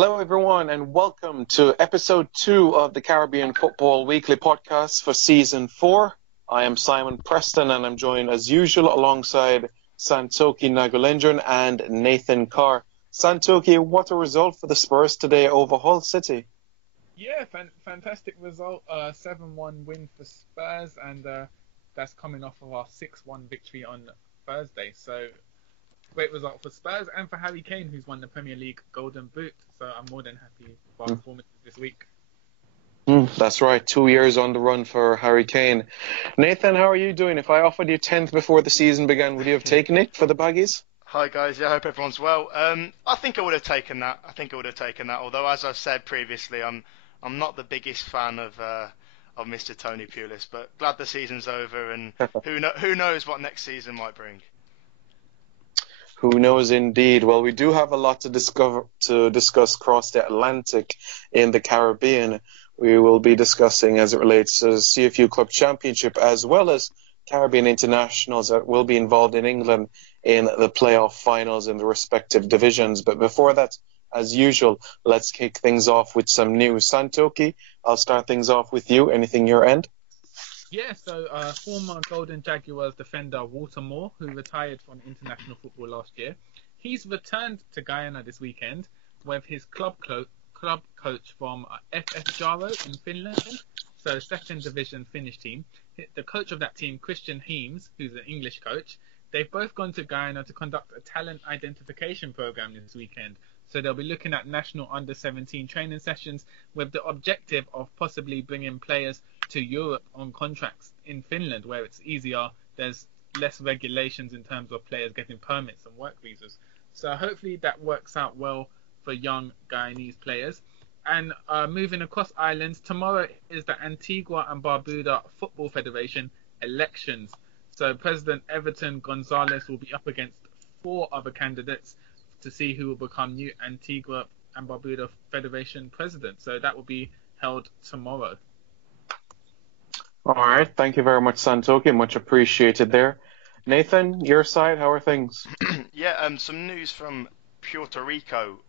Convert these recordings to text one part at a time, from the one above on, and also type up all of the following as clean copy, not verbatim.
Hello, everyone, and welcome to episode 2 of the Caribbean Football Weekly podcast for season 4. I am Simon Preston, and I'm joined as usual alongside Santokie Nagulendran and Nathan Carr. Santokie, what a result for the Spurs today over Hull City. Yeah, fantastic result. 7-1 win for Spurs, and that's coming off of our 6-1 victory on Thursday. So, great result for Spurs and for Harry Kane, who's won the Premier League Golden Boot. So I'm more than happy with our performances this week. That's right, 2 years on the run for Harry Kane. Nathan, how are you doing? If I offered you 10th before the season began, would you have taken it for the Baggies? Hi guys, I hope everyone's well. I think I would have taken that. Although, as I've said previously, I'm not the biggest fan of Mr. Tony Pulis, but glad the season's over, and who knows what next season might bring. Who knows indeed. Well, we do have a lot to discuss across the Atlantic in the Caribbean. We will be discussing as it relates to the CFW Club Championship, as well as Caribbean internationals that will be involved in England in the playoff finals in the respective divisions. But before that, as usual, let's kick things off with some news. Santokie, I'll start things off with you. Anything your end? Yeah, so former Golden Jaguars defender Walter Moore, who retired from international football last year, he's returned to Guyana this weekend with his club coach from FF Jaro in Finland, so second division Finnish team. The coach of that team, Christian Heems, who's an English coach, they've both gone to Guyana to conduct a talent identification program this weekend. So they'll be looking at national under-17 training sessions with the objective of possibly bringing players to Europe on contracts in Finland, where it's easier. There's less regulations in terms of players getting permits and work visas. So hopefully that works out well for young Guyanese players. And moving across islands, tomorrow is the Antigua and Barbuda Football Federation elections. So President Everton Gonzalez will be up against 4 other candidates to see who will become new Antigua and Barbuda Federation president. So that will be held tomorrow. All right. Thank you very much, Santokie. Much appreciated there. Nathan, your side, how are things? Some news from Puerto Rico.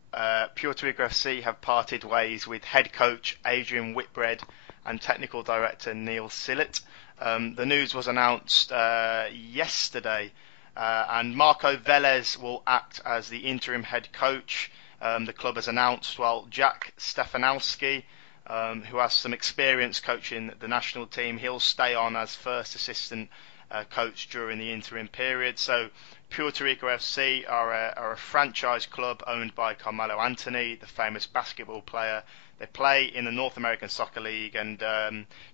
Puerto Rico FC have parted ways with head coach Adrian Whitbread and technical director Neil Sillett. The news was announced yesterday. And Marco Velez will act as the interim head coach. The club has announced, Jack Stefanowski, who has some experience coaching the national team, he'll stay on as first assistant coach during the interim period. So Puerto Rico FC are a franchise club owned by Carmelo Anthony, the famous basketball player. They play in the North American Soccer League, and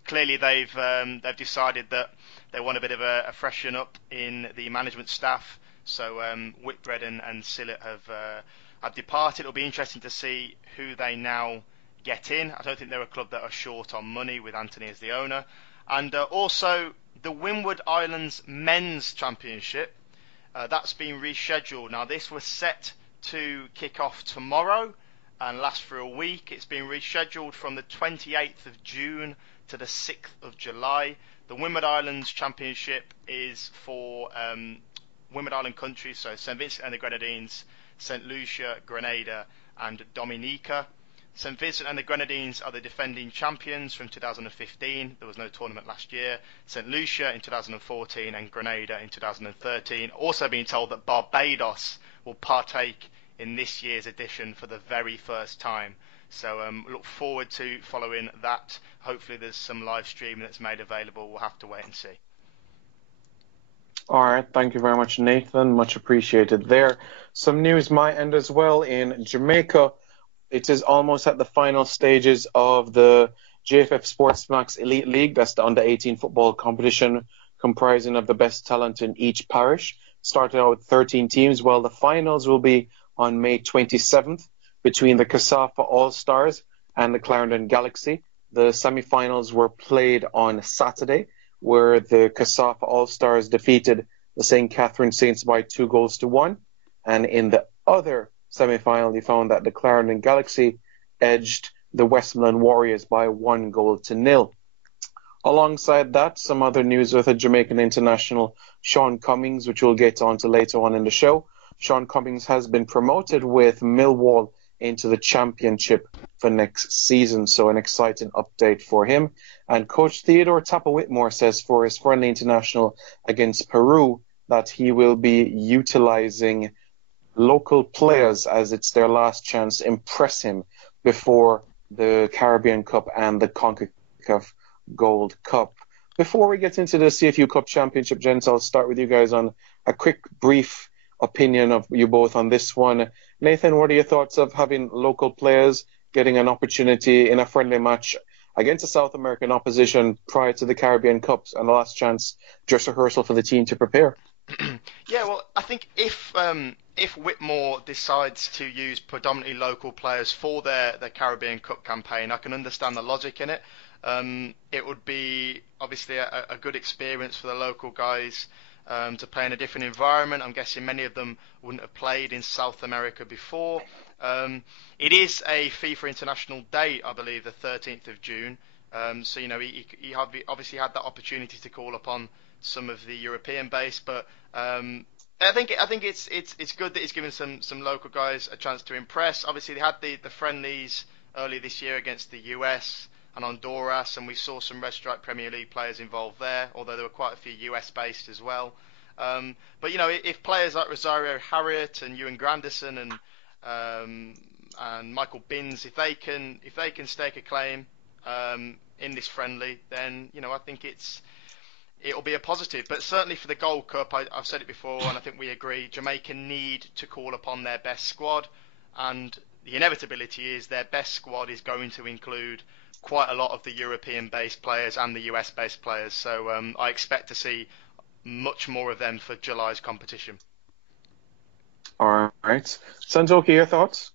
clearly they've decided that they want a bit of a freshen up in the management staff. So Whitbread and Sillett have departed. It'll be interesting to see who they now get in. I don't think they're a club that are short on money with Anthony as the owner. And also the Windward Islands Men's Championship, that's been rescheduled. Now this was set to kick off tomorrow and last for a week. It's been rescheduled from the 28th of June to the 6th of July. The Windward Islands Championship is for Windward Island countries, so St. Vincent and the Grenadines, St. Lucia, Grenada and Dominica. St. Vincent and the Grenadines are the defending champions from 2015. There was no tournament last year. St. Lucia in 2014 and Grenada in 2013. Also being told that Barbados will partake in this year's edition for the very first time. So look forward to following that. Hopefully there's some live streaming that's made available. We'll have to wait and see. All right. Thank you very much, Nathan. Much appreciated there. Some news my end as well in Jamaica. It is almost at the final stages of the JFF Sportsmax Elite League. That's the under-18 football competition comprising of the best talent in each parish. Started out with 13 teams, while the finals will be on May 27th between the Casafa All-Stars and the Clarendon Galaxy. The semi-finals were played on Saturday, where the Casafa All-Stars defeated the St. Catherine Saints by 2-1. And in the other semi-final, they found that the Clarendon Galaxy edged the Westmoreland Warriors by 1-0. Alongside that, some other news with a Jamaican international, Sean Cummings, which we'll get on to later on in the show. Sean Cummings has been promoted with Millwall into the championship for next season. So an exciting update for him. And Coach Theodore Tapper-Whitmore says for his friendly international against Peru that he will be utilizing local players as it's their last chance to impress him before the Caribbean Cup and the CONCACAF Gold Cup. Before we get into the CFU Cup Championship, gents, I'll start with you guys on a quick, brief opinion of you both on this one. Nathan, what are your thoughts of having local players getting an opportunity in a friendly match against a South American opposition prior to the Caribbean Cups and the last chance dress rehearsal for the team to prepare? Yeah, well, I think if Whitmore decides to use predominantly local players for their Caribbean Cup campaign, I can understand the logic in it. It would be obviously a good experience for the local guys to play in a different environment. I'm guessing many of them wouldn't have played in South America before. It is a FIFA international date, I believe, the 13th of June. So he obviously had that opportunity to call upon some of the European base, but I think it's good that he's given some local guys a chance to impress. Obviously, they had the friendlies earlier this year against the US and Honduras, and we saw some Red Stripe Premier League players involved there, although there were quite a few US based as well. But if players like Rosario Harriet and Ewan Grandison and Michael Binns, if they can stake a claim in this friendly, then I think it'll be a positive. But certainly for the Gold Cup, I've said it before, and I think we agree, Jamaica need to call upon their best squad, and the inevitability is their best squad is going to include quite a lot of the European-based players and the US-based players. So I expect to see much more of them for July's competition. All right. Santokie, your thoughts?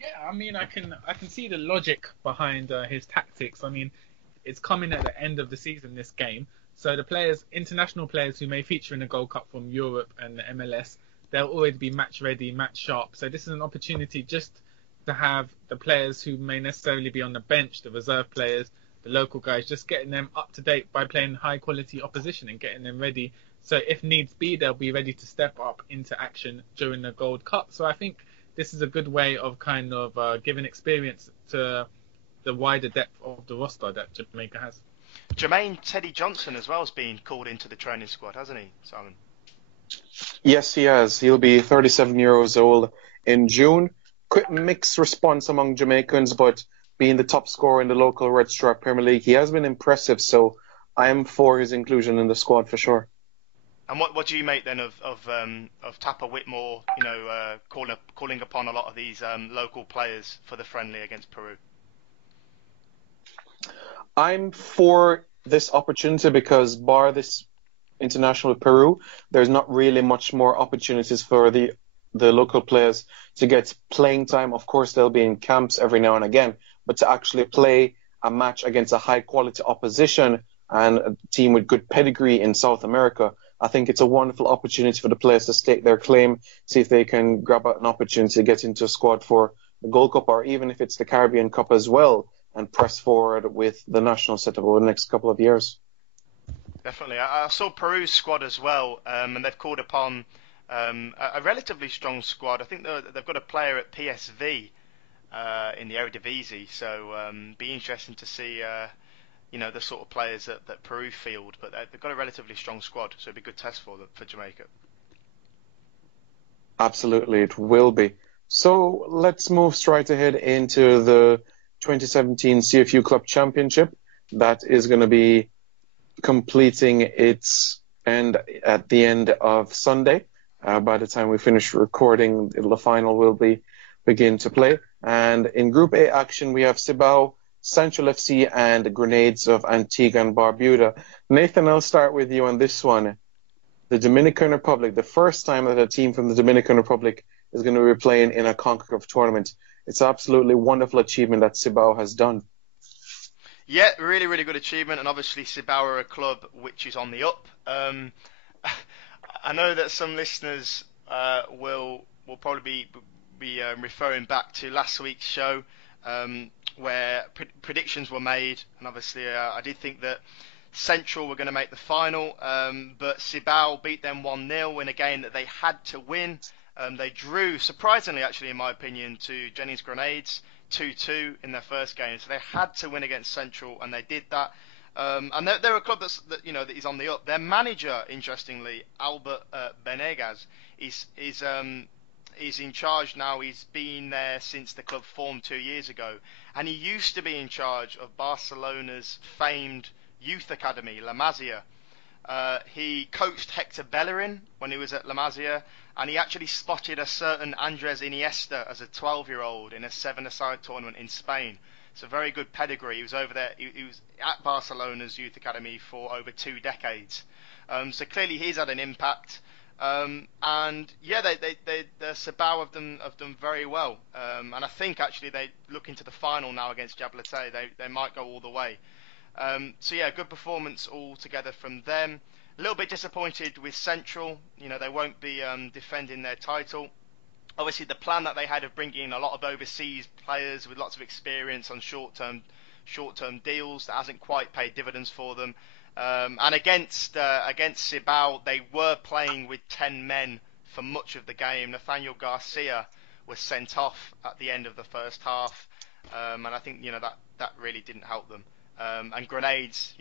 Yeah, I mean, I can see the logic behind his tactics. I mean, it's coming at the end of the season, this game. So the international players who may feature in the Gold Cup from Europe and the MLS, they'll always be match ready, match sharp. So this is an opportunity just to have the players who may necessarily be on the bench, the reserve players, the local guys, just getting them up to date by playing high quality opposition and getting them ready. So if needs be, they'll be ready to step up into action during the Gold Cup. So I think this is a good way of kind of giving experience to the wider depth of the roster that Jamaica has. Jermaine Teddy Johnson as well has been called into the training squad, hasn't he, Simon? Yes, he has. He'll be 37 years old in June. Quick mixed response among Jamaicans, but being the top scorer in the local Red Stripe Premier League, he has been impressive. So I am for his inclusion in the squad for sure. And what do you make then of Tapper-Whitmore, calling upon a lot of these local players for the friendly against Peru? I'm for this opportunity because bar this international Peru, there's not really much more opportunities for the local players to get playing time. Of course, they'll be in camps every now and again, but to actually play a match against a high quality opposition and a team with good pedigree in South America, I think it's a wonderful opportunity for the players to stake their claim, see if they can grab an opportunity to get into a squad for the Gold Cup or even if it's the Caribbean Cup as well, and press forward with the national setup over the next couple of years. Definitely. I saw Peru's squad as well, and they've called upon a relatively strong squad. I think they've got a player at PSV in the Eredivisie, so be interesting to see the sort of players that Peru field. But they've got a relatively strong squad, so it'd be a good test for Jamaica. Absolutely, it will be. So let's move straight ahead into the 2017 CFU Club Championship. That is going to be completing its end at the end of Sunday. By the time we finish recording, the final will begin to play. And in Group A action, we have Cibao, Central FC, and Grenades of Antigua and Barbuda. Nathan, I'll start with you on this one. The Dominican Republic, the first time that a team from the Dominican Republic is going to be playing in a CONCACAF tournament. It's an absolutely wonderful achievement that Cibao has done. Yeah, really, really good achievement, and obviously Cibao are a club which is on the up. I know that some listeners will probably be referring back to last week's show where predictions were made, and obviously I did think that Central were going to make the final, but Cibao beat them 1-0 in a game that they had to win. They drew, surprisingly actually in my opinion, to Jennings Grenades 2-2 in their first game. So they had to win against Central, and they did that. And they're a club that is on the up. Their manager, interestingly, Albert Benegas, is in charge now. He's been there since the club formed 2 years ago, and he used to be in charge of Barcelona's famed youth academy, La Masia. He coached Hector Bellerin when he was at La Masia, and he actually spotted a certain Andres Iniesta as a 12-year-old in a seven-a-side tournament in Spain. It's a very good pedigree. He was over there. He was at Barcelona's youth academy for over 2 decades. So clearly he's had an impact. And yeah, the Cibao have done very well. And I think actually they look into the final now against Jabloteh. They might go all the way. So yeah, good performance altogether from them. A little bit disappointed with Central. They won't be defending their title. Obviously, the plan that they had of bringing in a lot of overseas players with lots of experience on short-term deals, that hasn't quite paid dividends for them. And against Cibao, they were playing with 10 men for much of the game. Nathaniel Garcia was sent off at the end of the first half, and I think that really didn't help them. And Grenades,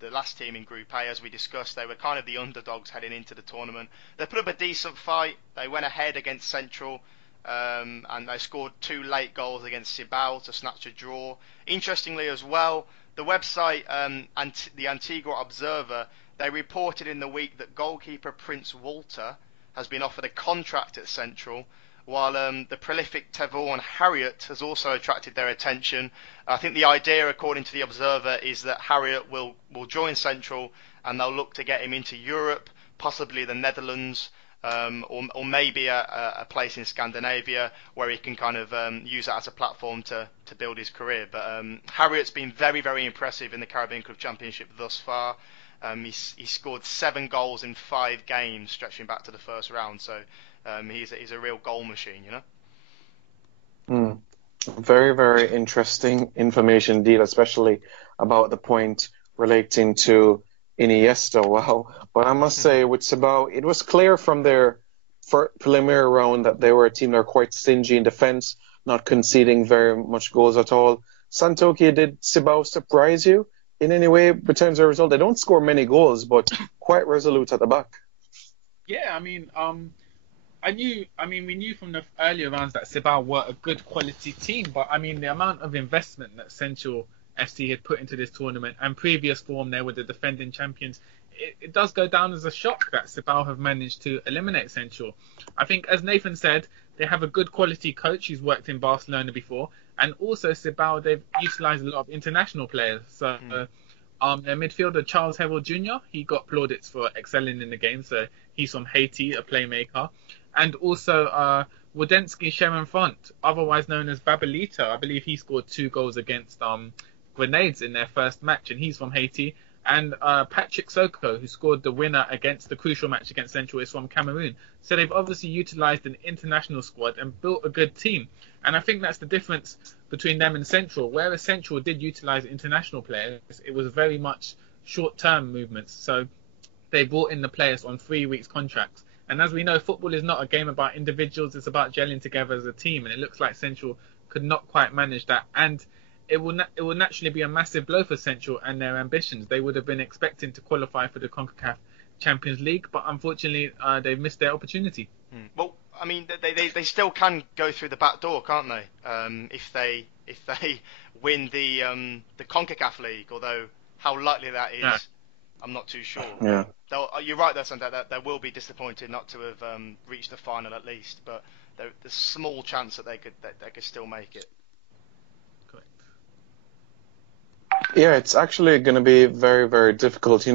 the last team in Group A, as we discussed, they were kind of the underdogs heading into the tournament. They put up a decent fight. They went ahead against Central, and they scored 2 late goals against Cibao to snatch a draw. Interestingly as well, the website, the Antigua Observer, they reported in the week that goalkeeper Prince Walter has been offered a contract at Central, while the prolific Tevon Harriet has also attracted their attention. I think the idea, according to the Observer, is that Harriet will join Central, and they'll look to get him into Europe, possibly the Netherlands, or maybe a place in Scandinavia where he can kind of use that as a platform to build his career. But Harriet's been very, very impressive in the Caribbean Club Championship thus far. He scored 7 goals in 5 games, stretching back to the first round. So he's a real goal machine, Very, very interesting information indeed, especially about the point relating to Iniesta. Wow. But I must say, with Cibao, it was clear from their preliminary round that they were a team that were quite stingy in defence, not conceding very much goals at all. Santokie, did Cibao surprise you in any way in terms of result? They don't score many goals, but quite resolute at the back. Yeah, we knew from the earlier rounds that Cibao were a good quality team, but the amount of investment that Central FC had put into this tournament and previous form, they were the defending champions. It does go down as a shock that Cibao have managed to eliminate Central. I think, as Nathan said, they have a good quality coach who's worked in Barcelona before, and also Cibao, they've utilised a lot of international players. So their midfielder Charles Herald Jr., he got plaudits for excelling in the game, so he's from Haiti, a playmaker. And also Wodensky Sharon Font, otherwise known as Babelita. I believe he scored 2 goals against Grenades in their first match, and he's from Haiti. And Patrick Soko, who scored the winner against the crucial match against Central, is from Cameroon. So they've obviously utilised an international squad and built a good team. And I think that's the difference between them and Central. Whereas Central did utilise international players, it was very much short-term movements. So they brought in the players on 3 weeks contracts. And as we know, football is not a game about individuals, it's about gelling together as a team. And it looks like Central could not quite manage that. And it will naturally be a massive blow for Central and their ambitions. They would have been expecting to qualify for the CONCACAF Champions League, but unfortunately they've missed their opportunity. Well, they still can go through the back door, can't they? If they win the CONCACAF League, although how likely that is, I'm not too sure. Yeah. You're right there, Santa, that they will be disappointed not to have reached the final at least, but there's a small chance that they could still make it. Correct. Yeah, it's actually going to be very, very difficult.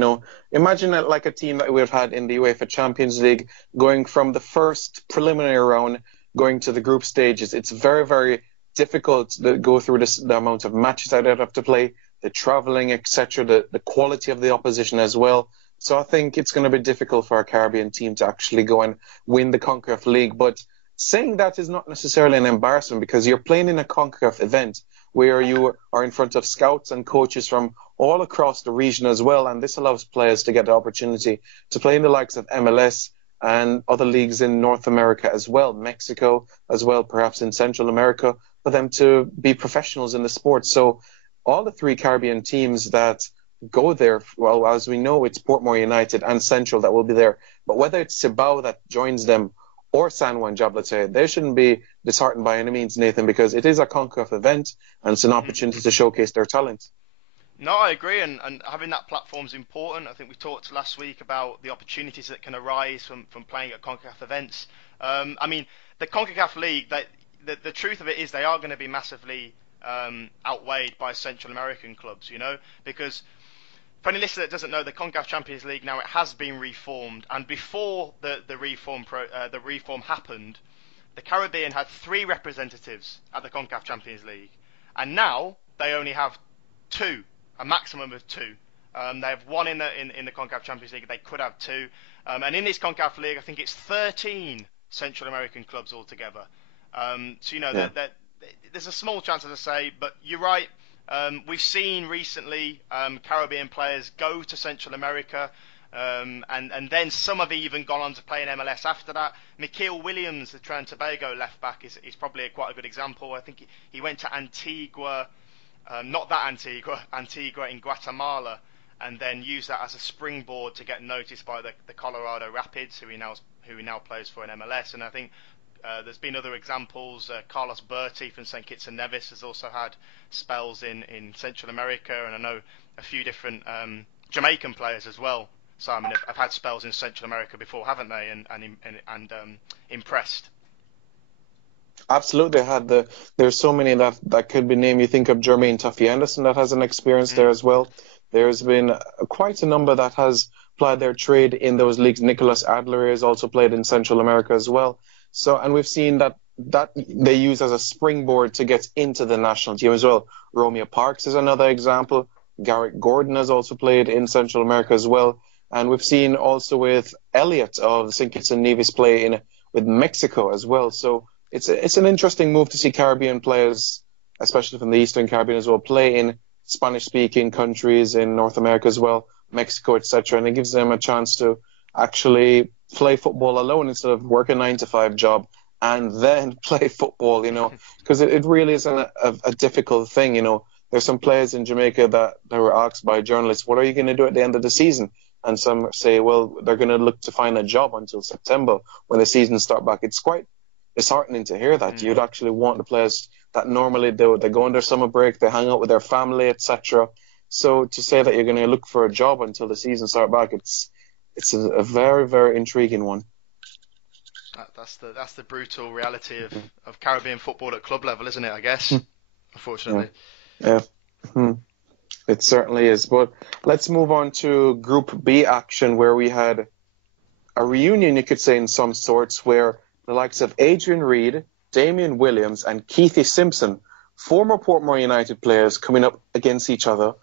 Imagine it like a team that we've had in the UEFA Champions League, going from the first preliminary round, going to the group stages. It's very, very difficult to go through the amount of matches that they'd have to play, the travelling, etc., the quality of the opposition as well. So I think it's going to be difficult for a Caribbean team to actually go and win the CONCACAF League. But saying that is not necessarily an embarrassment because you're playing in a CONCACAF event where you are in front of scouts and coaches from all across the region as well, and this allows players to get the opportunity to play in the likes of MLS and other leagues in North America as well, Mexico as well, perhaps in Central America, for them to be professionals in the sport. So all the three Caribbean teams that go there, well, as we know, it's Portmore United and Central that will be there. But whether it's Cibao that joins them or San Juan Jabloteh, they shouldn't be disheartened by any means, Nathan, because it is a CONCACAF event and it's an opportunity to showcase their talent. No, I agree, and having that platform is important. I think we talked last week about the opportunities that can arise from playing at CONCACAF events. I mean, the CONCACAF League, the truth of it is they are going to be massively outweighed by Central American clubs, you know, because for any listener that doesn't know, the CONCACAF Champions League now, it has been reformed, and before the reform happened, the Caribbean had 3 representatives at the CONCACAF Champions League, and now they only have 2. A maximum of 2. They have 1 in the CONCACAF Champions League. They could have 2. And in this CONCACAF League, I think it's 13 Central American clubs altogether. So, you know, there's a small chance, as I say, but you're right. We've seen recently Caribbean players go to Central America, and then some have even gone on to play in MLS after that. Michael Williams, the Trinidad Tobago left back, is probably quite a good example. I think he went to Antigua. Not that Antigua in Guatemala, and then use that as a springboard to get noticed by the Colorado Rapids, who he now plays for in MLS. And I think there's been other examples. Carlos Berti from St. Kitts and Nevis has also had spells in Central America, and I know a few different Jamaican players as well. Simon, have had spells in Central America before, haven't they? And impressed. Absolutely, there's so many that could be named. You think of Jermaine Tuffy Anderson that has an experience there as well. There's been quite a number that has applied their trade in those leagues. Nicholas Adler has also played in Central America as well. So, and we've seen that they use as a springboard to get into the national team as well. Romeo Parks is another example. Garrett Gordon has also played in Central America as well. And we've seen also with Elliott of St. Kitts and Nevis play with Mexico as well. So it's an interesting move to see Caribbean players, especially from the Eastern Caribbean as well, play in Spanish-speaking countries in North America as well, Mexico, etc. And it gives them a chance to actually play football alone instead of work a 9-to-5 job and then play football, you know, because it really is a difficult thing, you know. There's some players in Jamaica that were asked by journalists, what are you going to do at the end of the season? And some say, well, they're going to look to find a job until September when the season starts back. It's quite disheartening to hear that. You'd actually want the players that normally they go on their summer break, they hang out with their family, etc. So to say that you're going to look for a job until the season starts back, it's a very, very intriguing one. That's the brutal reality of Caribbean football at club level, isn't it? I guess, unfortunately. Yeah. It certainly is. But let's move on to Group B action, where we had a reunion, you could say, in some sorts, where the likes of Adrian Reid, Damian Williams, and Keithy Simpson, former Portmore United players, coming up against each other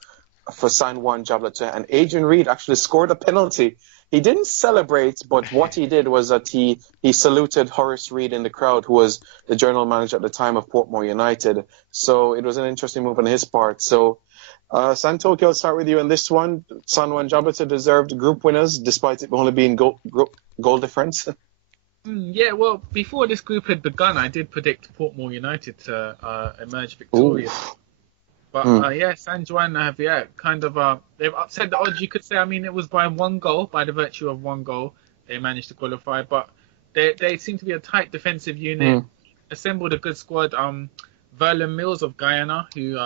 for San Juan Jabloteh. And Adrian Reid actually scored a penalty. He didn't celebrate, but what he did was that he saluted Horace Reid in the crowd, who was the general manager at the time of Portmore United. So it was an interesting move on his part. So Santokie, I'll start with you on this one. San Juan Jabloteh deserved group winners, despite it only being goal difference. Yeah, well, before this group had begun, I did predict Portmore United to emerge victorious. Ooh. But San Juan have they've upset the odds, you could say. I mean, it was by the virtue of one goal, they managed to qualify. But they seem to be a tight defensive unit, assembled a good squad. Verlon Mills of Guyana, who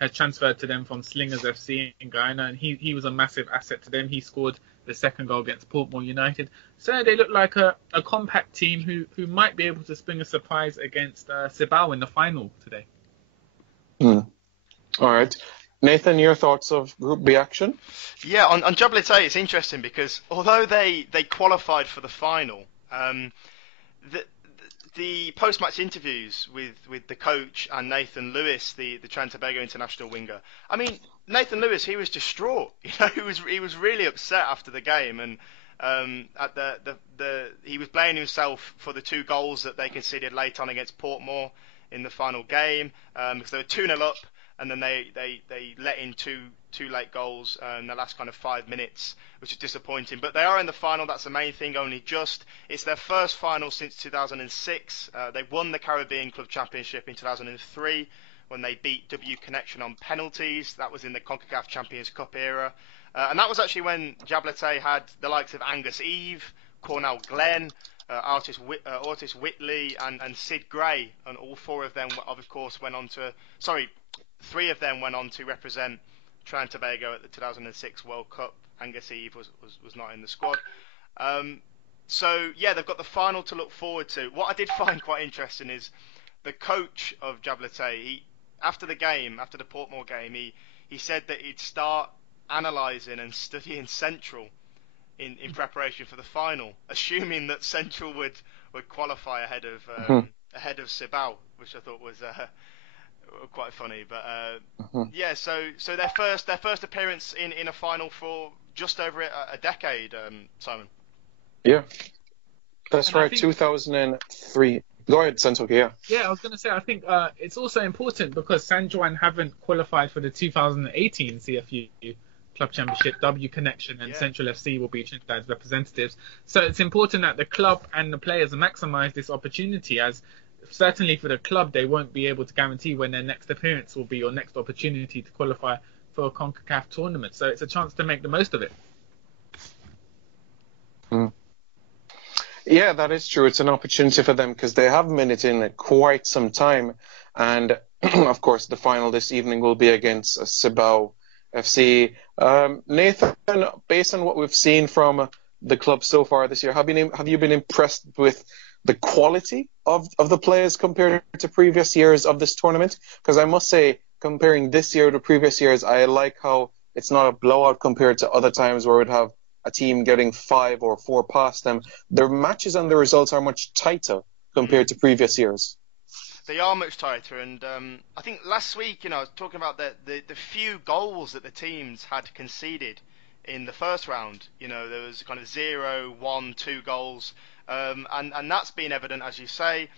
has transferred to them from Slingers FC in Guyana, and he was a massive asset to them. He scored the second goal against Portmore United. So they look like a compact team who might be able to spring a surprise against Cibao in the final today. All right. Nathan, your thoughts of Group B action? Yeah, on Jabloteh, it's interesting because although they qualified for the final, the post-match interviews with the coach and Nathan Lewis, the Trinidad Tobago international winger. I mean, Nathan Lewis, he was distraught. You know, he was really upset after the game, and At he was blaming himself for the 2 goals that they conceded late on against Portmore in the final game, because they were 2-0 up, and then they let in two late goals in the last kind of 5 minutes, which is disappointing. But they are in the final. That's the main thing. Only just. It's their first final since 2006. They won the Caribbean Club Championship in 2003 when they beat W Connection on penalties. That was in the CONCACAF Champions Cup era. And that was actually when Jabloteh had the likes of Angus Eve, Cornell Glenn, Otis Whitley, and Sid Gray, and all 4 of them, of course, went on to. Sorry, 3 of them went on to represent Trinidad Tobago at the 2006 World Cup. Angus Eve was not in the squad. So yeah, they've got the final to look forward to. What I did find quite interesting is the coach of Jabloteh. After the Portmore game, he said that he'd start analysing and studying Central in preparation for the final, assuming that Central would qualify ahead of Cibao, which I thought was quite funny. But yeah, so their first appearance in a final for just over a decade, Simon. Yeah, that's right. 2003. Go ahead, Santokie. Yeah. Yeah, I was going to say, I think it's also important because San Juan haven't qualified for the 2018 CFU Club Championship. W Connection and Central FC will be Trinidad's representatives. So it's important that the club and the players maximise this opportunity, as certainly for the club, they won't be able to guarantee when their next appearance will be or next opportunity to qualify for a CONCACAF tournament. So it's a chance to make the most of it. Yeah, that is true. It's an opportunity for them because they haven't been it in quite some time. And of course, the final this evening will be against Cibao FC. Nathan, based on what we've seen from the club so far this year, have you been impressed with the quality of the players compared to previous years of this tournament? Because I must say, comparing this year to previous years, I like how it's not a blowout compared to other times where we'd have a team getting 5 or 4 past them. Their matches and the results are much tighter compared to previous years. They are much tighter, and I think last week, I was talking about the few goals that the teams had conceded in the first round. There was kind of 0, 1, 2 goals, and that's been evident, as you say.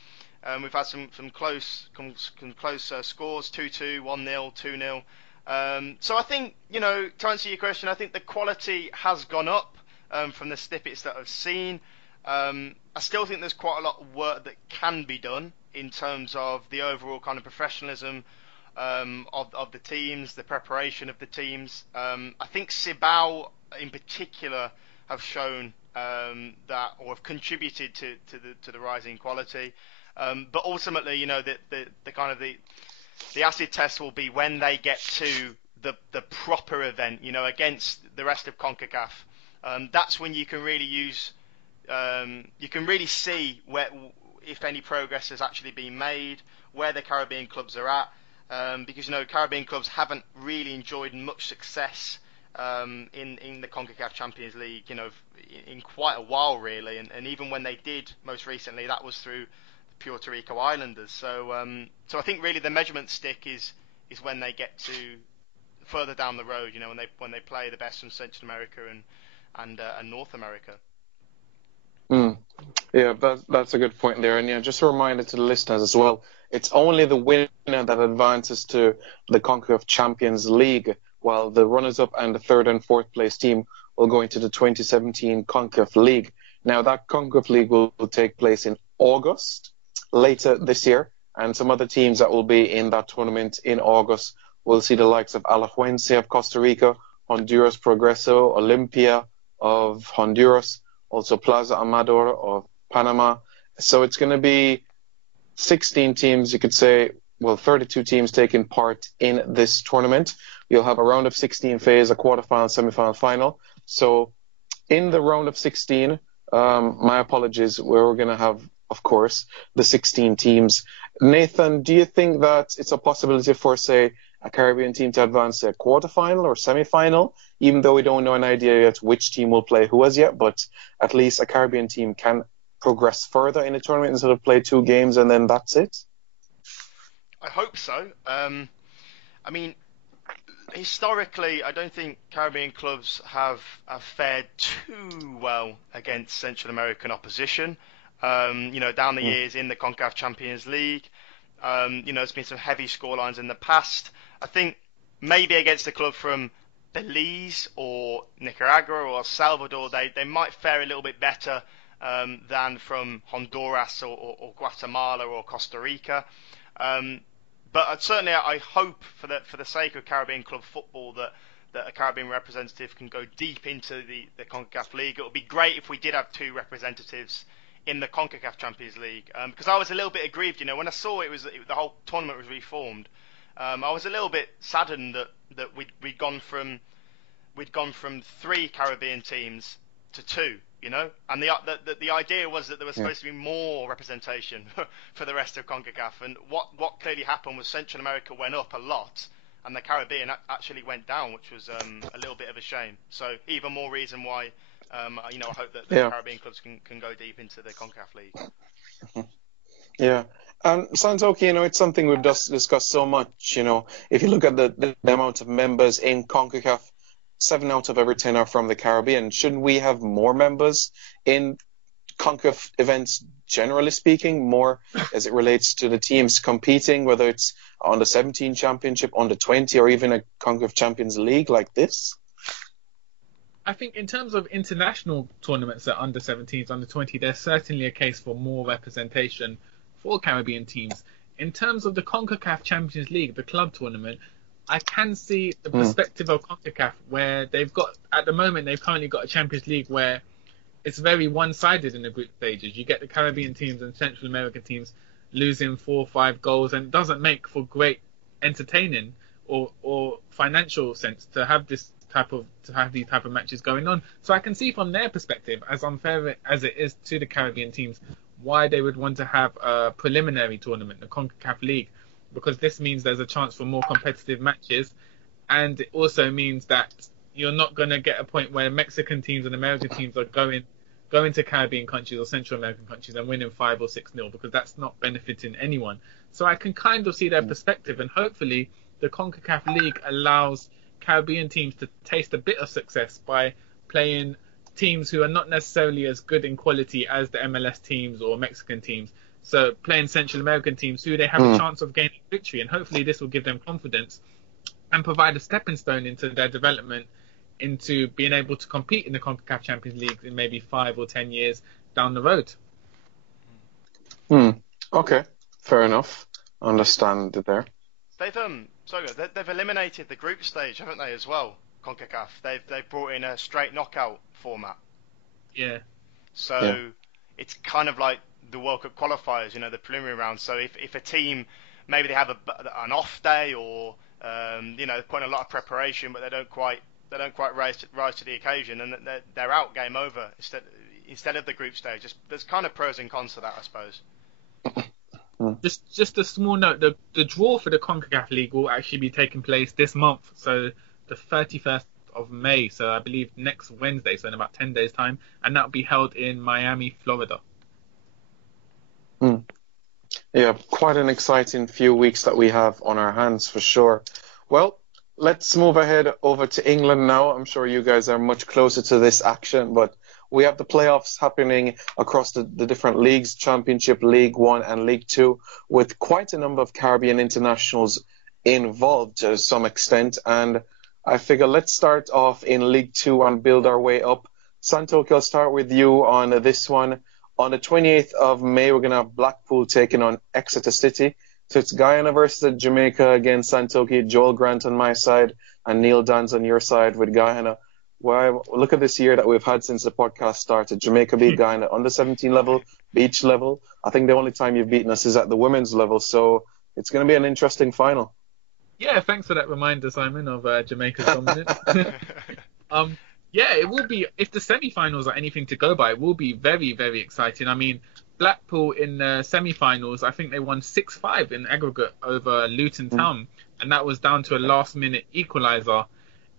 We've had some close scores, 2-2, 1-0, 2-0. So I think, to answer your question, I think the quality has gone up from the snippets that I've seen. I still think there's quite a lot of work that can be done in terms of the overall kind of professionalism of the teams, the preparation of the teams. I think Cibao in particular have shown that, or have contributed to the rising quality. But ultimately, the kind of the acid test will be when they get to the proper event, against the rest of CONCACAF. That's when you can really you can really see where, if any progress has actually been made, where the Caribbean clubs are at, because Caribbean clubs haven't really enjoyed much success in the CONCACAF Champions League, in quite a while really, and even when they did most recently, that was through Puerto Rico Islanders. So I think really the measurement stick is when they get to further down the road, when they play the best from Central America and North America. Yeah, that's a good point there. And just a reminder to the listeners as well, it's only the winner that advances to the CONCACAF Champions League, while the runners-up and the 3rd and 4th place team will go into the 2017 CONCACAF League. Now, that CONCACAF League will take place in August, later this year, and some other teams that will be in that tournament in August will see the likes of Alajuelense of Costa Rica, Honduras Progreso, Olimpia of Honduras, also Plaza Amador of Panama. So it's going to be 16 teams, you could say, 32 teams taking part in this tournament. You'll have a round of 16 phase, a quarterfinal, semifinal, final. So in the round of 16, my apologies, we're going to have, of course, the 16 teams. Nathan, do you think that it's a possibility for, say, a Caribbean team to advance to a quarterfinal or semifinal, even though we don't know an idea yet which team will play who as yet, but at least a Caribbean team can progress further in the tournament instead of play 2 games and then that's it? I hope so. I mean, Historically, I don't think Caribbean clubs have fared too well against Central American opposition. Down the years in the CONCACAF Champions League, there's been some heavy scorelines in the past. I think maybe against a club from Belize or Nicaragua or El Salvador, they might fare a little bit better than from Honduras or Guatemala or Costa Rica. But certainly, I hope for the sake of Caribbean club football that a Caribbean representative can go deep into the CONCACAF League. It would be great if we did have two representatives in the CONCACAF Champions League, because I was a little bit aggrieved. When I saw the whole tournament was reformed, I was a little bit saddened that we'd gone from 3 Caribbean teams to 2. And the idea was that there was supposed to be more representation for the rest of CONCACAF. And what clearly happened was Central America went up a lot, and the Caribbean actually went down, which was a little bit of a shame. So even more reason why, I hope that the Caribbean clubs can go deep into the CONCACAF League. Yeah. And Santokie, it's something we've just discussed so much. If you look at the amount of members in CONCACAF, 7 out of every 10 are from the Caribbean. Shouldn't we have more members in CONCACAF events, generally speaking, more as it relates to the teams competing, whether it's on the 17 championship, on the 20, or even a CONCACAF Champions League like this? I think in terms of international tournaments at under 17s, under 20, there's certainly a case for more representation for Caribbean teams. In terms of the CONCACAF Champions League, the club tournament, I can see the perspective of CONCACAF where they've currently got a Champions League where it's very one-sided in the group stages. You get the Caribbean teams and Central American teams losing 4 or 5 goals, and it doesn't make for great entertaining or financial sense to have these type of matches going on. So I can see from their perspective, as unfair as it is to the Caribbean teams, why they would want to have a preliminary tournament, the CONCACAF League, because this means there's a chance for more competitive matches, and it also means that you're not going to get a point where Mexican teams and American teams are going to Caribbean countries or Central American countries and winning 5 or 6-0, because that's not benefiting anyone. So I can kind of see their perspective, and hopefully the CONCACAF League allows Caribbean teams to taste a bit of success by playing teams who are not necessarily as good in quality as the MLS teams or Mexican teams. So playing Central American teams who they have a chance of gaining victory, and hopefully this will give them confidence and provide a stepping stone into their development into being able to compete in the CONCACAF Champions League in maybe 5 or 10 years down the road. Okay, fair enough. Understand it there. They've eliminated the group stage, haven't they, as well? CONCACAF. They've brought in a straight knockout format. Yeah. So it's kind of like the World Cup qualifiers, the preliminary round. So if a team, maybe they have an off day, or they're putting a lot of preparation, but they don't quite rise to the occasion, and they're out, game over. Instead of the group stage, there's kind of pros and cons to that, I suppose. Just a small note: the draw for the CONCACAF League will actually be taking place this month, so the 31st of May. So I believe next Wednesday, so in about 10 days' time, and that will be held in Miami, Florida. Yeah, quite an exciting few weeks that we have on our hands for sure. Well, let's move ahead over to England now. I'm sure you guys are much closer to this action, but we have the playoffs happening across the different leagues, Championship, League One and League Two, with quite a number of Caribbean internationals involved to some extent. And I figure let's start off in League Two and build our way up. Santokie, I'll start with you on this one. On the 28th of May, we're going to have Blackpool taking on Exeter City. So it's Guyana versus Jamaica against Santokie. Joel Grant on my side and Neil Dans on your side with Guyana. Well, look at this year that we've had since the podcast started. Jamaica beat Guyana on the 17 level, beach level. I think the only time you've beaten us is at the women's level. So it's going to be an interesting final. Yeah, thanks for that reminder, Simon, of Jamaica's dominance. Yeah, it will be, if the semi-finals are anything to go by, it will be very, very exciting. I mean, Blackpool in the semi-finals, I think they won 6-5 in aggregate over Luton Town, and that was down to a last-minute equaliser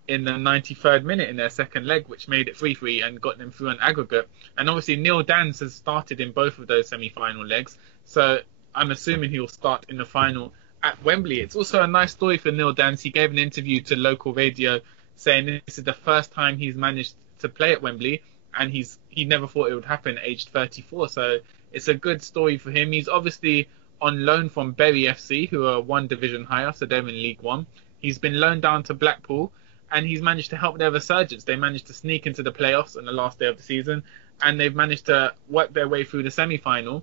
in the 93rd minute in their second leg, which made it 3-3 and got them through an aggregate. And obviously, Neil Dans has started in both of those semi-final legs, so I'm assuming he'll start in the final at Wembley. It's also a nice story for Neil Dance. He gave an interview to local radio saying this is the first time he's managed to play at Wembley, and he never thought it would happen aged 34. So it's a good story for him. He's obviously on loan from Bury FC, who are one division higher, so they're in League One. He's been loaned down to Blackpool, and he's managed to help their resurgence. They managed to sneak into the playoffs on the last day of the season, and they've managed to work their way through the semi-final,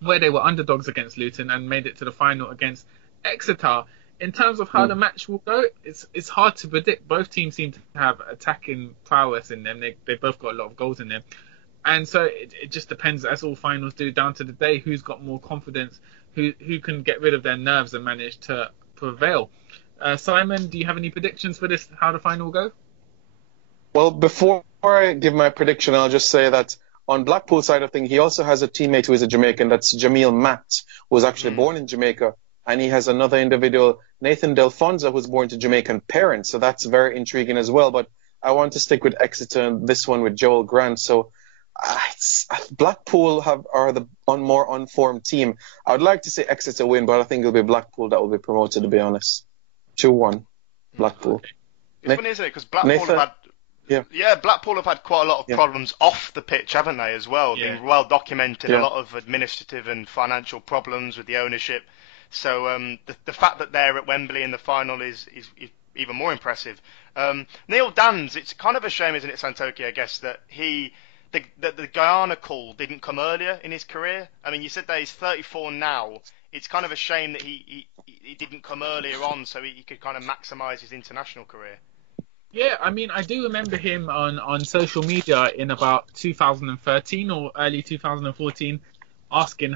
where they were underdogs against Luton, and made it to the final against Exeter. In terms of how the match will go, it's hard to predict. Both teams seem to have attacking prowess in them. They both got a lot of goals in them. And so it just depends, as all finals do, down to the day, who's got more confidence, who can get rid of their nerves and manage to prevail. Simon, do you have any predictions for this, how the final will go? Well, before I give my prediction, I'll just say that on Blackpool's side of things, he also has a teammate who is a Jamaican. That's Jamil Matt, who was actually born in Jamaica. And he has another individual, Nathan Delfonso, who's born to Jamaican parents. So that's very intriguing as well. But I want to stick with Exeter and this one with Joel Grant. So Blackpool are the more unformed team. I would like to say Exeter win, but I think it'll be Blackpool that will be promoted, to be honest. 2-1, Blackpool. Okay. It's funny, isn't it? Because Blackpool have had quite a lot of problems off the pitch, haven't they, as well? Yeah. Been well documented, a lot of administrative and financial problems with the ownership. So the fact that they're at Wembley in the final is even more impressive. Neil Danns, it's kind of a shame, isn't it, Santokie, I guess, that the Guyana call didn't come earlier in his career. I mean, you said that he's 34 now. It's kind of a shame that he didn't come earlier on so he could kind of maximise his international career. Yeah, I mean, I do remember him on social media in about 2013 or early 2014 asking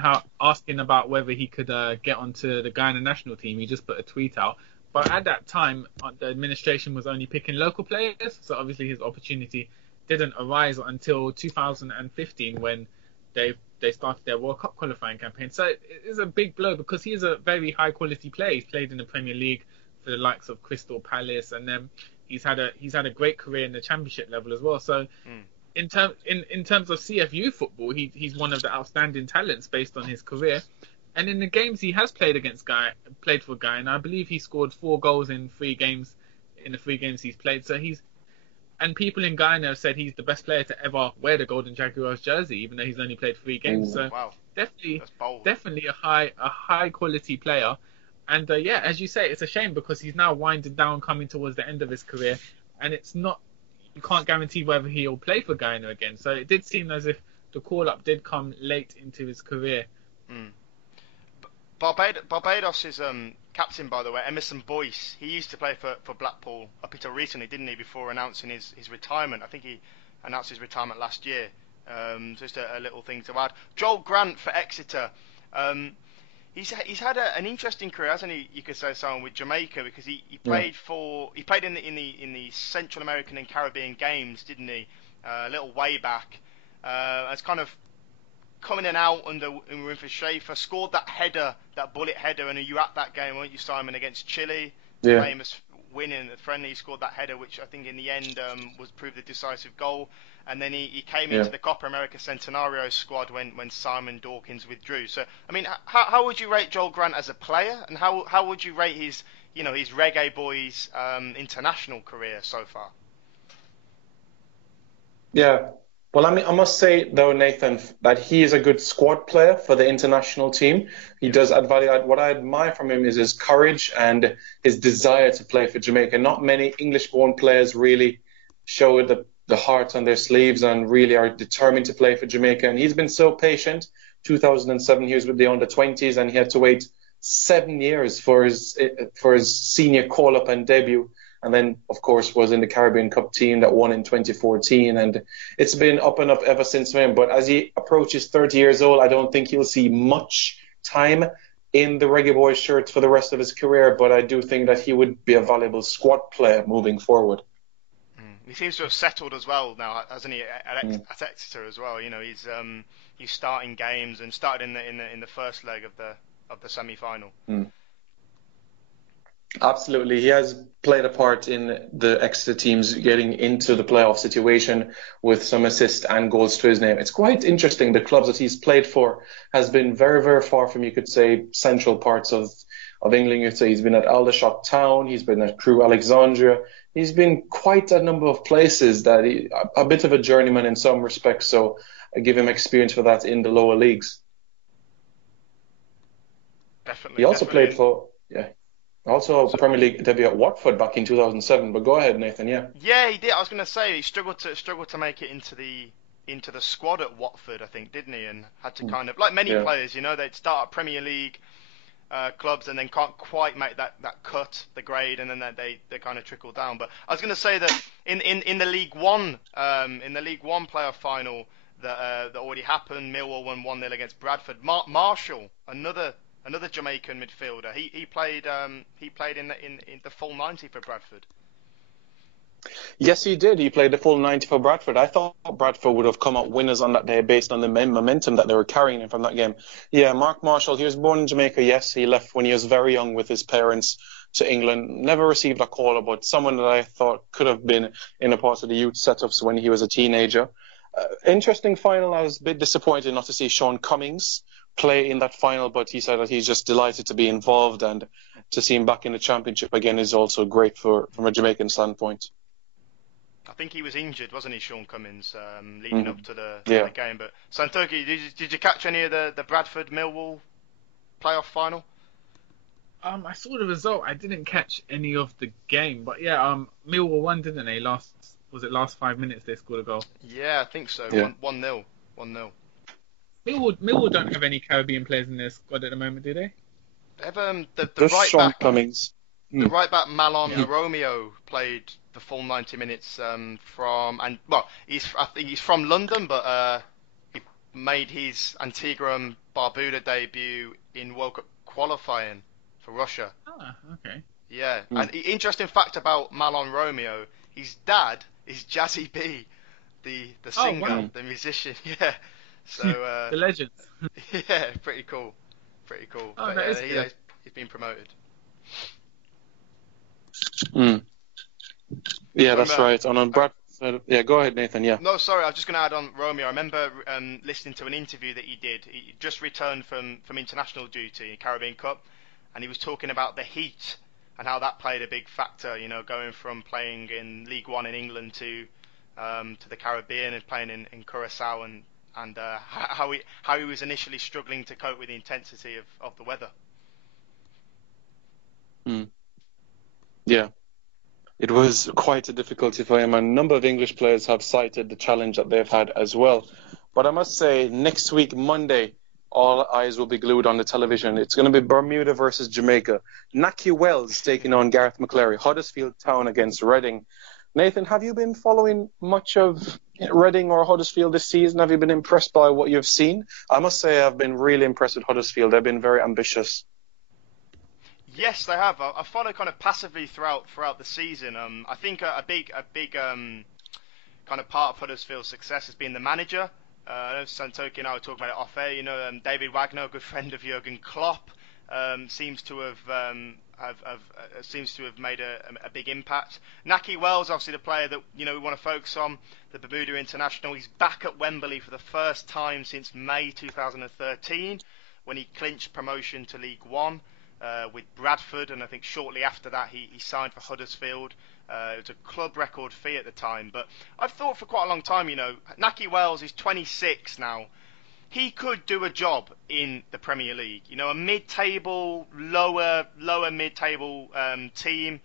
about whether he could get onto the Guyana national team. He just put a tweet out. But at that time, the administration was only picking local players, so obviously his opportunity didn't arise until 2015 when they started their World Cup qualifying campaign. So it is a big blow because he is a very high quality player. He's played in the Premier League for the likes of Crystal Palace, and then he's had a great career in the Championship level as well. So in terms of CFU football, he's one of the outstanding talents based on his career. And in the games he has played for Guyana, I believe he scored 4 goals in 3 games in the 3 games he's played. So and people in Guyana have said he's the best player to ever wear the Golden Jaguars jersey, even though he's only played 3 games. So wow. Definitely a high quality player. And as you say, it's a shame because he's now winding down, coming towards the end of his career, and you can't guarantee whether he'll play for Guyana again. So it did seem as if the call-up did come late into his career. Barbados' captain, by the way, Emerson Boyce, he used to play for Blackpool up until recently, didn't he, before announcing his retirement. I think he announced his retirement last year. Just a little thing to add. Joel Grant for Exeter. He's had an interesting career, hasn't he? You could say, Simon, with Jamaica, because he played in the Central American and Caribbean Games, didn't he? A little way back, as kind of coming in and out under Winfried Schaefer, scored that bullet header, and you at that game, weren't you, Simon, against Chile? Yeah. Famous win in the friendly. He scored that header, which I think in the end proved the decisive goal. And then he came into the Copa America Centenario squad when Simon Dawkins withdrew. So, I mean, how would you rate Joel Grant as a player, and how would you rate his Reggae Boyz international career so far? Yeah. Well, I mean, I must say, though, Nathan, that he is a good squad player for the international team. He does add value. What I admire from him is his courage and his desire to play for Jamaica. Not many English-born players really show the heart on their sleeves and really are determined to play for Jamaica. And he's been so patient. 2007, he was with the under-20s, and he had to wait 7 years for his senior call-up and debut. And then, of course, was in the Caribbean Cup team that won in 2014. And it's been up and up ever since for him. But as he approaches 30 years old, I don't think he'll see much time in the Reggae Boyz shirt for the rest of his career. But I do think that he would be a valuable squad player moving forward. He seems to have settled as well now, hasn't he, at Exeter as well? You know, he's starting games and started in the first leg of the semi-final. Absolutely. He has played a part in the Exeter teams getting into the playoff situation with some assists and goals to his name. It's quite interesting. The clubs that he's played for has been very, very far from, you could say, central parts of of England. You'd say he's been at Aldershot Town, he's been at Crewe Alexandria. He's been quite a number of places that a bit of a journeyman in some respects. So I give him experience for that in the lower leagues. Definitely. He also definitely. played for, also Premier League debut at Watford back in 2007. But go ahead, Nathan. Yeah. Yeah, he did. I was going to say he struggled to make it into the squad at Watford, I think, didn't he? And had to kind of, like many Yeah. players, they'd start at Premier League clubs and then can't quite make that cut, the grade, and then they kind of trickle down. But I was going to say that in the League One playoff final that already happened, Millwall won 1-0 against Bradford. Marshall, another Jamaican midfielder, he played in the full 90 for Bradford. Yes, he did. He played the full 90 for Bradford. I thought Bradford would have come out winners on that day based on the momentum that they were carrying from that game. Yeah, Mark Marshall, he was born in Jamaica. Yes, he left when he was very young with his parents to England. Never received a call, but someone that I thought could have been in a part of the youth setups when he was a teenager. Interesting final. I was a bit disappointed not to see Sean Cummings play in that final, but he said that he's just delighted to be involved, and to see him back in the championship again is also great from a Jamaican standpoint. I think he was injured, wasn't he, Sean Cummins, leading up to the game. But Santokie, did you catch any of the Bradford Millwall playoff final? I saw the result. I didn't catch any of the game, but yeah, Millwall won, didn't they? Last 5 minutes they scored a goal? Yeah, I think so. Yeah. 1-0. 1-0. Millwall don't have any Caribbean players in their squad at the moment, do they? They have the Just right Sean back. Cummings. The right back Malon Romeo played the full 90 minutes I think he's from London, but he made his Antigua and Barbuda debut in World Cup qualifying for Russia. Ah, okay. Yeah, and interesting fact about Malon Romeo, his dad is Jazzy B, the singer, the musician. Yeah, so the legend. yeah, pretty cool. Oh, But that is good. he's been promoted. Yeah, that's right. And on Bradford, go ahead, Nathan. Yeah. No, sorry, I was just going to add on Romeo. I remember listening to an interview that he did. He just returned from international duty, Caribbean Cup, and he was talking about the heat and how that played a big factor. Going from playing in League One in England to the Caribbean and playing in Curacao, and how he was initially struggling to cope with the intensity of the weather. Yeah. It was quite a difficulty for him, and a number of English players have cited the challenge that they've had as well. But I must say, next week, Monday, all eyes will be glued on the television. It's going to be Bermuda versus Jamaica. Naki Wells taking on Gareth McClary. Huddersfield Town against Reading. Nathan, have you been following much of Reading or Huddersfield this season? Have you been impressed by what you've seen? I must say I've been really impressed with Huddersfield. They've been very ambitious. Yes, they have. I followed kind of passively throughout the season. I think a big kind of part of Huddersfield's success has been the manager. I know Santokie and I were talking about it off air. David Wagner, a good friend of Jurgen Klopp, seems to have made a big impact. Naki Wells, obviously the player that we want to focus on, the Bermuda international. He's back at Wembley for the first time since May 2013, when he clinched promotion to League One. With Bradford, and I think shortly after that he signed for Huddersfield. It was a club record fee at the time, but I've thought for quite a long time, Naki Wells is 26 now. He could do a job in the Premier League. A mid-table, lower mid-table team.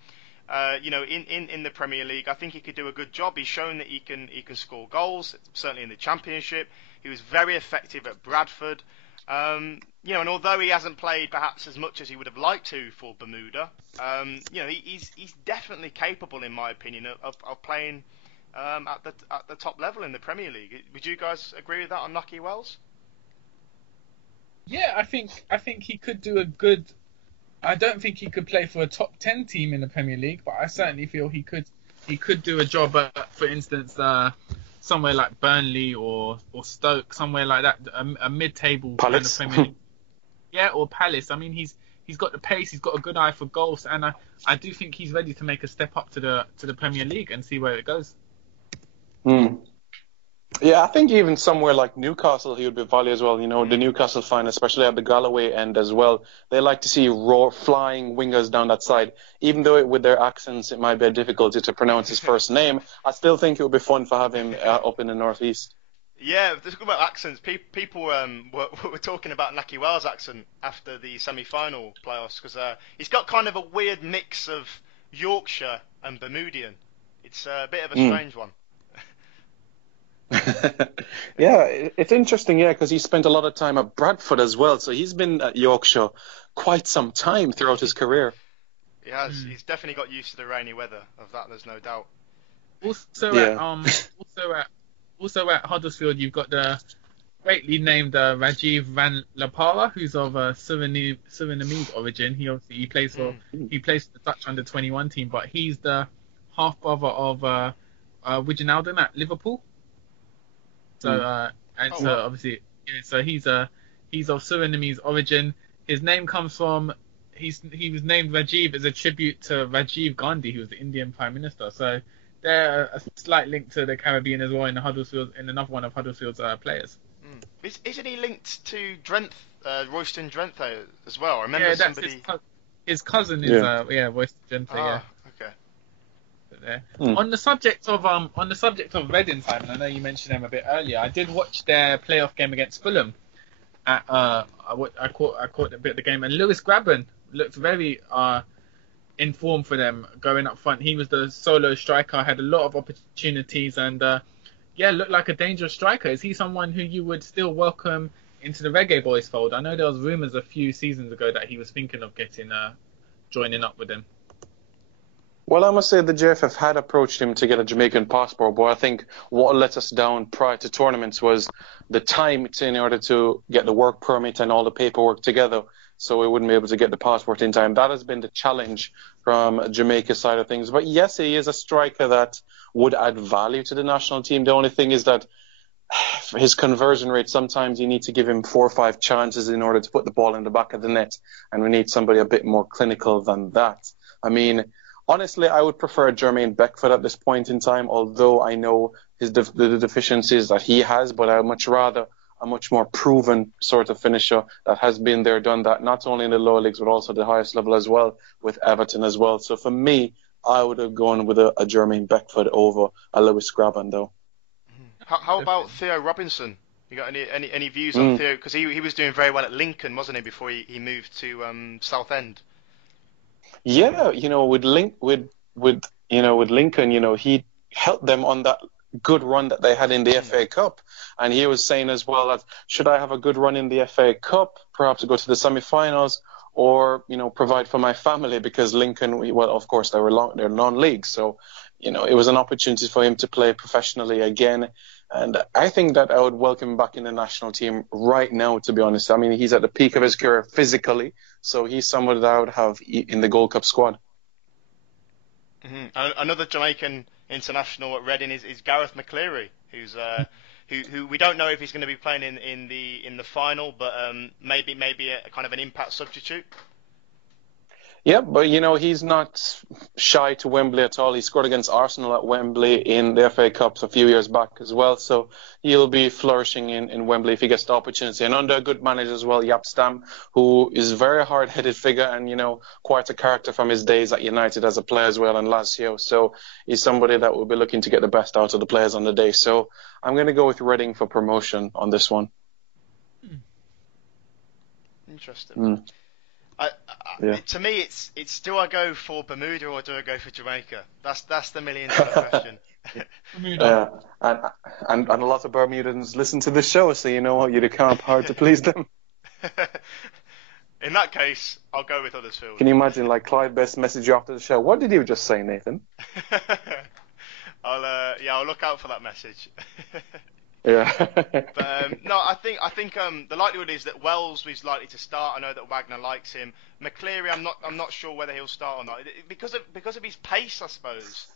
In the Premier League, I think he could do a good job. He's shown that he can score goals, certainly in the Championship. He was very effective at Bradford. And although he hasn't played perhaps as much as he would have liked to for Bermuda, he's definitely capable, in my opinion, of playing at the top level in the Premier League. Would you guys agree with that on Naki Wells? Yeah, I think he could do a good. I don't think he could play for a top 10 team in the Premier League, but I certainly feel he could do a job at, for instance, somewhere like Burnley or Stoke, somewhere like that, a mid-table Palace. kind of Premier League. Yeah, or Palace. I mean, he's got the pace, he's got a good eye for goals, and I do think he's ready to make a step up to the Premier League and see where it goes. Yeah, I think even somewhere like Newcastle, he would be valued as well. You know, the Mm. Newcastle fan, especially at the Galloway end as well, they like to see raw flying wingers down that side. Even though with their accents, it might be a difficulty to pronounce his first name, I still think it would be fun for have him up in the northeast. Yeah, talking about accents, people were talking about Naki Wells' accent after the semi-final playoffs because he's got kind of a weird mix of Yorkshire and Bermudian. It's a bit of a Mm. strange one. Yeah, it's interesting, yeah, because he spent a lot of time at Bradford as well, so he's been at Yorkshire quite some time throughout his career. He has. Mm. He's definitely got used to the rainy weather. Of that, there's no doubt. Also at Yeah. also at Huddersfield, you've got the greatly named Rajiv Van Lapara, who's of Surinamese origin. Mm. He plays for the Dutch under-21 team, but he's the half brother of Wijnaldum at Liverpool. So Mm. and Oh so wow. obviously, yeah, so he's of Surinamese origin. His name comes from he was named Rajiv as a tribute to Rajiv Gandhi, who was the Indian Prime Minister. So they're a slight link to the Caribbean as well in the Huddersfield in another one of Huddersfield's players. Mm. Isn't he linked to Royston Drenthe as well? I remember Yeah, that's somebody. his cousin is Yeah. Royce Gente, yeah. Ah, okay. There. Mm. On the subject of Reading, Simon, I know you mentioned them a bit earlier. I did watch their playoff game against Fulham. I caught a bit of the game, and Lewis Grabban looked very in form for them going up front. He was the solo striker, had a lot of opportunities, and yeah, looked like a dangerous striker. Is he someone who you would still welcome into the Reggae Boys fold? I know there was rumours a few seasons ago that he was thinking of getting joining up with them. Well, I must say the JFF had approached him to get a Jamaican passport, but I think what let us down prior to tournaments was the time in order to get the work permit and all the paperwork together, so we wouldn't be able to get the passport in time. That has been the challenge from Jamaica's side of things. But yes, he is a striker that would add value to the national team. The only thing is that for his conversion rate, sometimes you need to give him 4 or 5 chances in order to put the ball in the back of the net, and we need somebody a bit more clinical than that. I mean, honestly, I would prefer Jermaine Beckford at this point in time, although I know the deficiencies that he has, but I would much rather a much more proven sort of finisher that has been there, done that, not only in the lower leagues, but also the highest level as well, with Everton as well. So for me, I would have gone with a Jermaine Beckford over a Lewis Grabban, though. How about Theo Robinson? You got any views on Mm. Theo? Because he was doing very well at Lincoln, wasn't he, before he moved to Southend? Yeah, with Lincoln, he helped them on that good run that they had in the Mm. FA Cup, and he was saying as well that should I have a good run in the FA Cup, perhaps to go to the semi-finals, or provide for my family because Lincoln, well, of course they're non-league, so it was an opportunity for him to play professionally again. And I think that I would welcome him back in the national team right now, to be honest. I mean, he's at the peak of his career physically, so he's someone that I would have in the Gold Cup squad. Another Jamaican international at Reading is Gareth McCleary, who we don't know if he's going to be playing in the final, but maybe a kind of an impact substitute. Yeah, but he's not shy to Wembley at all. He scored against Arsenal at Wembley in the FA Cup a few years back as well. So he'll be flourishing in Wembley if he gets the opportunity. And under a good manager as well, Yap Stam, who is a very hard-headed figure and, quite a character from his days at United as a player as well and Lazio. So he's somebody that will be looking to get the best out of the players on the day. So I'm going to go with Reading for promotion on this one. Interesting. Mm. Yeah. To me, it's do I go for Bermuda or do I go for Jamaica? That's the $1,000,000 question. Bermuda. And a lot of Bermudans listen to this show, so you know what, you'd can't hard to please them. In that case, I'll go with Huddersfield. Can you imagine, like, Clyde Best message you after the show? What did you just say, Nathan? I'll look out for that message. Yeah. But no, I think the likelihood is that Wells is likely to start. I know that Wagner likes him. McCleary, I'm not sure whether he'll start or not because of his pace, I suppose.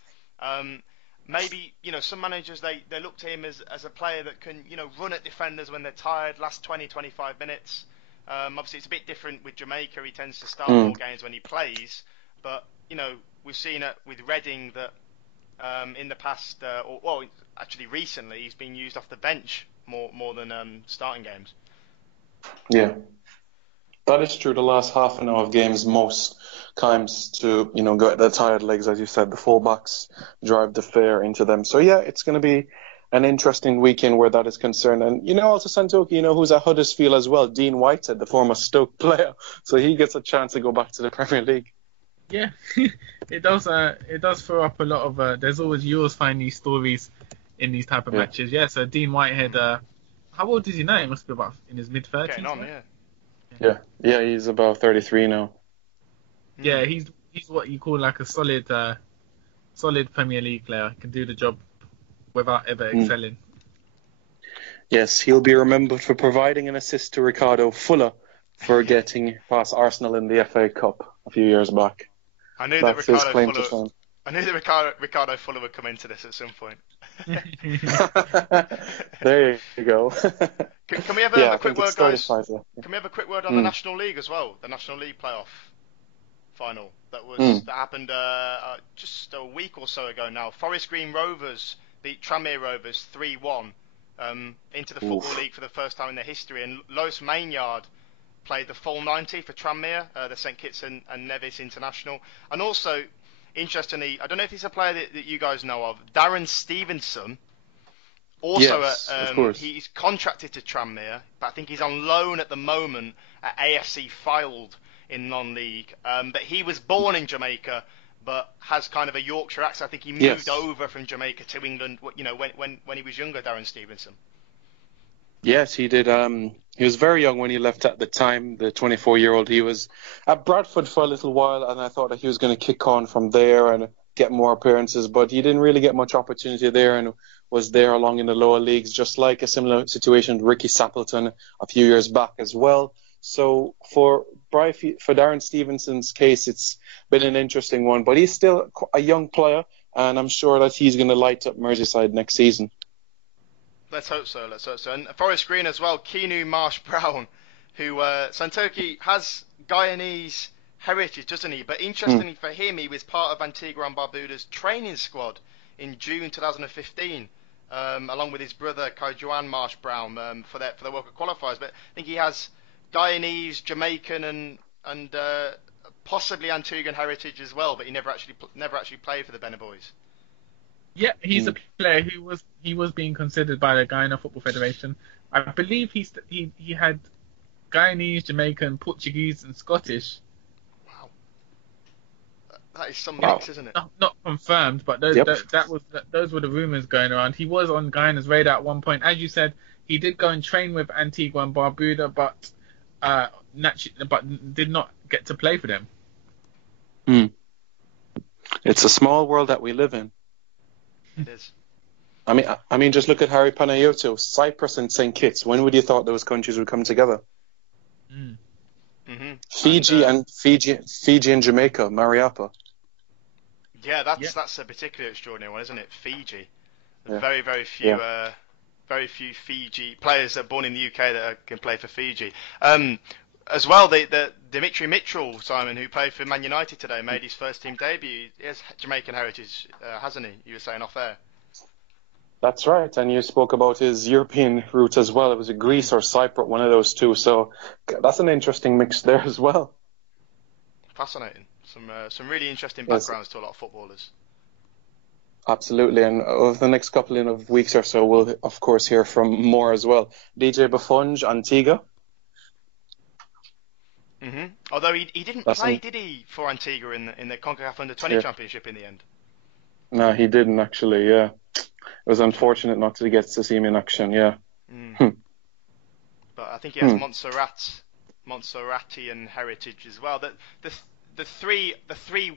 Maybe some managers they look to him as a player that can run at defenders when they're tired, last 20-25 minutes. Obviously it's a bit different with Jamaica. He tends to start more games when he plays, but we've seen it with Reading that in the past, actually recently he's been used off the bench more than starting games. Yeah. That is true. The last half an hour of games, most times to, go at the tired legs, as you said, the fullbacks drive the fare into them. So, yeah, it's going to be an interesting weekend where that is concerned. And, also Santokie, who's at Huddersfield as well, Dean Whitehead, the former Stoke player. So he gets a chance to go back to the Premier League. Yeah, it does. It does throw up a lot of. There's always you always find these stories in these type of matches. Yeah. So Dean Whitehead, how old is he now? He must be about in his mid-30s. Getting on, yeah. Yeah, he's about 33 now. Yeah, he's what you call like a solid Premier League player. Can do the job without ever excelling. Yes, he'll be remembered for providing an assist to Ricardo Fuller for getting past Arsenal in the FA Cup a few years back. I knew that Ricardo Fuller would come into this at some point. There you go. Can we have a quick word, guys? Can we have a quick word on the National League as well? The National League playoff final that happened just a week or so ago now. Forest Green Rovers beat Tranmere Rovers 3-1 into the Football League for the first time in their history, and Los Maynard played the full 90 for Tranmere, the St Kitts and Nevis International. And also, interestingly, I don't know if he's a player that you guys know of, Darren Stevenson. Also, of course. He's contracted to Tranmere, but I think he's on loan at the moment at AFC Fylde in non-league. But he was born in Jamaica, but has kind of a Yorkshire accent. I think he moved over from Jamaica to England, when he was younger, Darren Stevenson. Yes, he did. He was very young when he left at the time, the 24-year-old. He was at Bradford for a little while, and I thought that he was going to kick on from there and get more appearances, but he didn't really get much opportunity there and was there along in the lower leagues, just like a similar situation with Ricky Sappleton a few years back as well. So for Darren Stevenson's case, it's been an interesting one, but he's still a young player, and I'm sure that he's going to light up Merseyside next season. Let's hope so. And Forest Green as well, Keanu Marsh-Brown, who Santokie has Guyanese heritage, doesn't he? But interestingly for him, he was part of Antigua and Barbuda's training squad in June 2015, along with his brother Kaijuan Marsh-Brown for the World Cup qualifiers. But I think he has Guyanese, Jamaican, and possibly Antiguan heritage as well. But he never actually played for the Benin Boys. Yeah, he's a player who was being considered by the Guyana Football Federation. I believe he had Guyanese, Jamaican, Portuguese, and Scottish. Wow, that is some mix, isn't it? Not confirmed, but those were the rumours going around. He was on Guyana's radar at one point, as you said. He did go and train with Antigua and Barbuda, but did not get to play for them. It's a small world that we live in. It is. I mean, just look at Harry Panayotou, Cyprus and St Kitts. When would you thought those countries would come together? Fiji and Jamaica, Mariapa. Yeah, that's a particularly extraordinary one, isn't it? Fiji. Yeah. Very few Fiji players that are born in the UK that can play for Fiji. As well, the Dimitri Mitchell, Simon, who played for Man United today, made his first team debut. He has Jamaican heritage, hasn't he? You were saying off air. That's right, and you spoke about his European roots as well. It was a Greece or Cyprus, one of those two. So that's an interesting mix there as well. Fascinating. Some really interesting backgrounds to a lot of footballers. Absolutely, and over the next couple of weeks or so, we'll of course hear from more as well. DJ Buffon, Antigua. Although he didn't play, did he, for Antigua in the CONCACAF Under-20 Championship in the end? No, he didn't actually. Yeah, it was unfortunate not to get to see him in action. Yeah. But I think he has Montserratian heritage as well. The three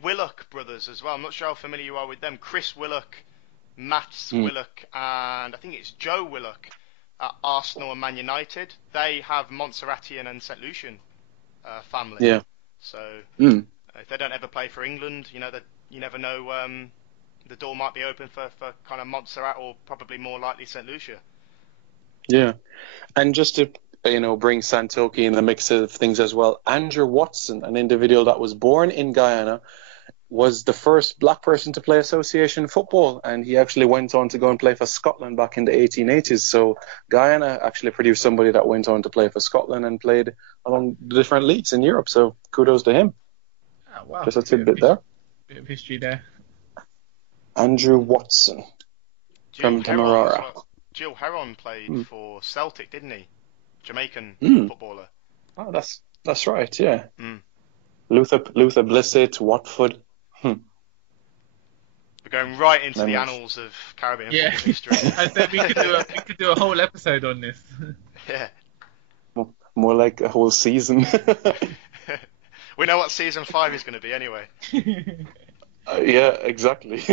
Willock brothers as well. I'm not sure how familiar you are with them. Chris Willock, Mats Willock, and I think it's Joe Willock at Arsenal and Man United. They have Montserratian and St Lucian family. Yeah. So if they don't ever play for England, that you never know. The door might be open for kind of Montserrat or probably more likely St Lucia. Yeah, and just to bring Santokie in the mix of things as well. Andrew Watson, an individual that was born in Guyana, was the first black person to play association football, and he actually went on to go and play for Scotland back in the 1880s. So Guyana actually produced somebody that went on to play for Scotland and played along the different leagues in Europe. So kudos to him. Oh, wow. Just a tidbit there. Bit of history there. Andrew Watson from Tamarara. Gil Heron played for Celtic, didn't he? Jamaican footballer. Oh, that's right, yeah. Mm. Luther Blissett, Watford. We're going right into the annals of Caribbean football history. I said we could do a whole episode on this. Yeah. More like a whole season. We know what season 5 is going to be anyway. Yeah, exactly.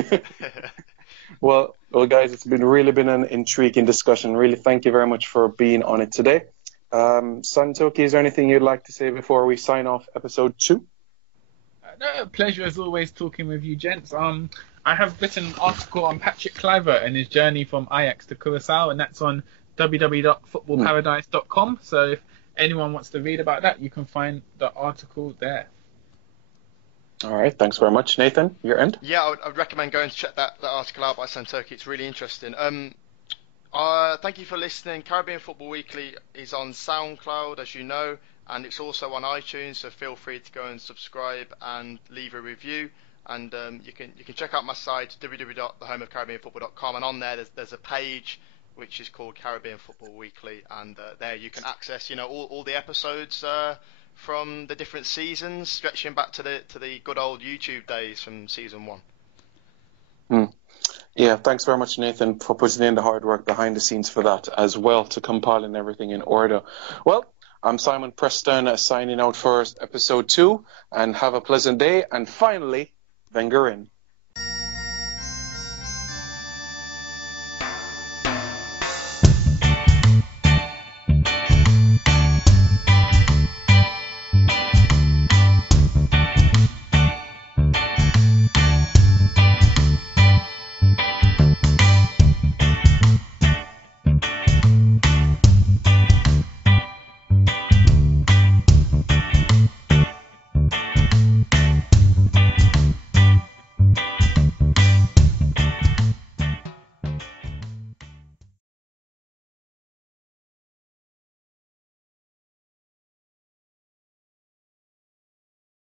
Well, guys, it's really been an intriguing discussion. Really, thank you very much for being on it today. Santokie, is there anything you'd like to say before we sign off episode 2? No, pleasure as always talking with you, gents. I have written an article on Patrick Kluivert and his journey from Ajax to Curaçao, and that's on www.footballparadise.com. So if anyone wants to read about that, you can find the article there. All right, thanks very much. Nathan, your end? Yeah, I'd recommend going to check that article out by Santokie. It's really interesting. Thank you for listening. Caribbean Football Weekly is on SoundCloud, as you know, and it's also on iTunes, so feel free to go and subscribe and leave a review. And you can check out my site, www.thehomeofcaribbeanfootball.com, and on there there's a page which is called Caribbean Football Weekly, and there you can access all the episodes from the different seasons, stretching back to the good old YouTube days from season 1. Yeah, thanks very much, Nathan, for putting in the hard work behind the scenes for that as well, to compiling everything in order. Well, I'm Simon Preston, signing out for episode 2, and have a pleasant day. And finally, Wenger in.